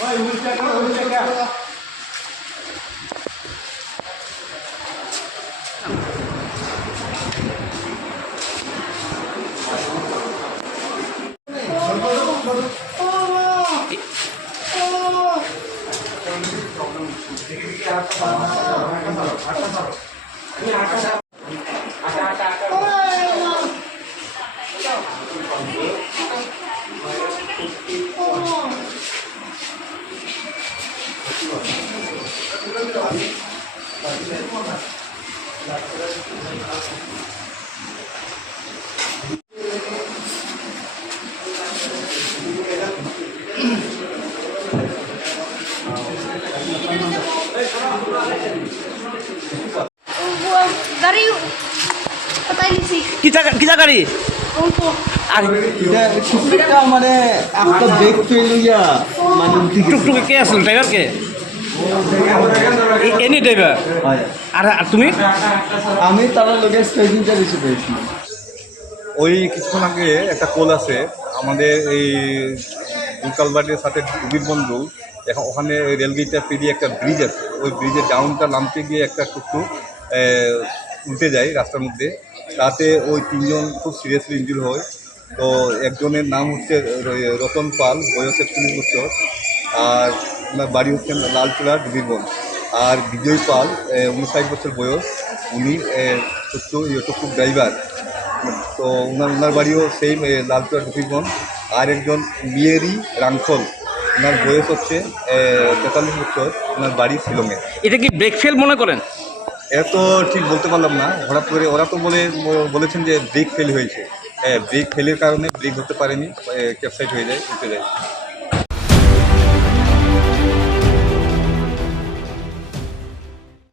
Vai, Luiz, pega, Luiz, pega. baru Allah মানে একটা brake fail হইয়া মানে উঠে গেছে টুকটুকে কে আসল ড্রাইভার কে এনি ড্রাইভার। আর আর তুমি? আমি তার লোকের স্টেজিংটা বেশি পেয়েছি। ওই কিছুক্ষণ আগে একটা কোল আছে। আমাদের এই দুলকালবাড়ির সাথে ডুবির বন্ধু এখন ওখানে রেলগেটটা পেরিয়ে একটা ব্রিজ আছে। ওই ব্রিজের ডাউনটা নামতে গিয়ে একটা টুকটুক আহ, উল্টে যায় রাস্তার মধ্যে। তাতে ওই তিনজন খুব সিরিয়াসলি ইঞ্জুর হয়। তো একজনের নাম হচ্ছে রতন পাল বয়স একচল্লিশ বছর। আর ওনার বাড়ি হচ্ছেন লালচুলা ডুবিরবন আর বিজয় পাল উনষাট বছর বয়স। উনি টুকটুক টুকটুক ড্রাইভার তো ওনার ওনার বাড়িও সেই লালচুয়া ডুফিগঞ্জ আর একজন বিয়েরি রাংখল ওনার বয়স হচ্ছে তেতাল্লিশ বছর ওনার বাড়ি শিলংয়ে। এটা কি ব্রেকফেল মনে করেন? এত ঠিক বলতে পারলাম না। হঠাৎ করে ওরা তো বলে বলেছেন যে ব্রেক ফেল হয়েছে। হ্যাঁ ব্রেক ফেলের কারণে ব্রেক হতে পারেনি ক্যাপসাইট হয়ে যায় উঠে যায়।